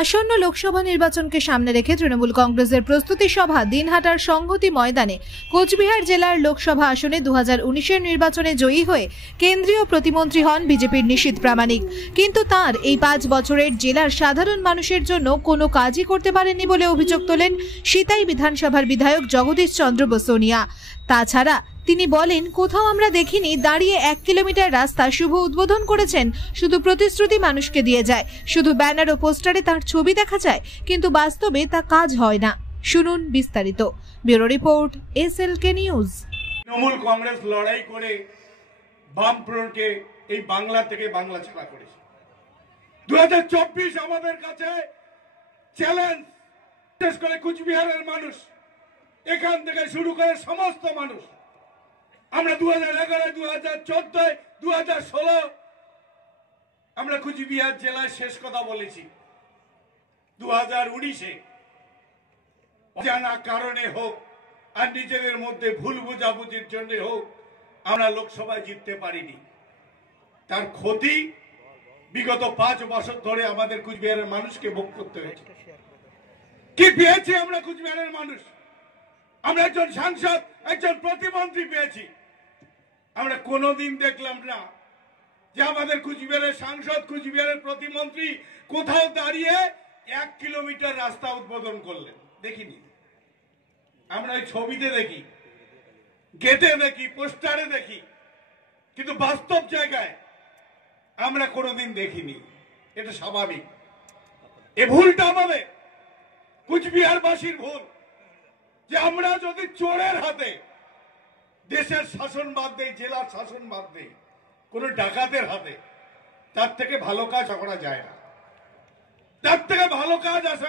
আসন্ন লোকসভা নির্বাচনকে সামনে রেখে তৃণমূল কংগ্রেসের প্রস্তুতি সভা দিনহাটার সংহতি ময়দানে কোচবিহার জেলার লোকসভা আসনে 2019-এর নির্বাচনে জয়ী হয়ে কেন্দ্রীয় প্রতিমন্ত্রী হন বিজেপির নিশীথ প্রামাণিক। কিন্তু তার এই 5 বছরের জেলার সাধারণ মানুষের জন্য কোনো কাজই করতে পারেননি বলে অভিযোগ তোলেন সিতাই বিধানসভার বিধায়ক জগদীশ চন্দ্র বসোনিয়া। তাছাড়া তিনি বলেন, কোথাও আমরা দেখিনি দাঁড়িয়ে 1 কিলোমিটার রাস্তা শুভ উদ্বোধন করেছেন। শুধু প্রতিশ্রুতি মানুষকে দিয়ে যায়, শুধু ব্যানার ও পোস্টারে তার ছবি দেখা যায়, কিন্তু বাস্তবে তা কাজ হয় না। শুনুন বিস্তারিত। Bureau report, SLK news. Trinamool Congress লড়াই করে বামফ্রন্টকে এই বাংলা থেকে বাংলা ছাড়া করেছে। 2024 আমাদের কাছে চ্যালেঞ্জ। বিশেষ করে কুচবিহারের মানুষ, এখান থেকে শুরু করে সমস্ত মানুষ, আমরা 2011, 2014, 2016 আমরা কুচবিহার জেলায় শেষ কথা বলেছি। 2019-এ অজানা কারণে হোক আর নিজেদের মধ্যে ভুল বোঝাবুঝির জন্য হোক আমরা লোকসভায় জিততে পারিনি। তার ক্ষতি বিগত 5 বছর ধরে আমাদের কুচবিহারের মানুষকে ভোগ করতে হয়েছে। কি পেয়েছি আমরা কুচবিহারের মানুষ? আমরা একজন সাংসদ, একজন প্রতিমন্ত্রী পেয়েছি। আমরা কোনোদিন দেখলাম না যে আমাদের কুচবিহারের সাংসদ, কুচবিহারের প্রতিমন্ত্রী কোথাও দাঁড়িয়ে 1 কিলোমিটার রাস্তা উদ্বোধন করলেন। দেখিনি। আমরা ওই ছবিতে দেখি, গেটে দেখি, পোস্টারে দেখি, কিন্তু বাস্তব জায়গায় আমরা কোনোদিন দেখিনি। এটা স্বাভাবিক। এ ভুলটা আমাদের কুচবিহারবাসীর ভুল, যে আমরা যদি চোরের হাতে দেশের শাসন বাদ দেই, জেলার শাসন বাদ দেই, কোন ডাকাতের হাতে, তার থেকে ভালো কাজ করা যায় না। তার থেকে ভালো কাজ আশা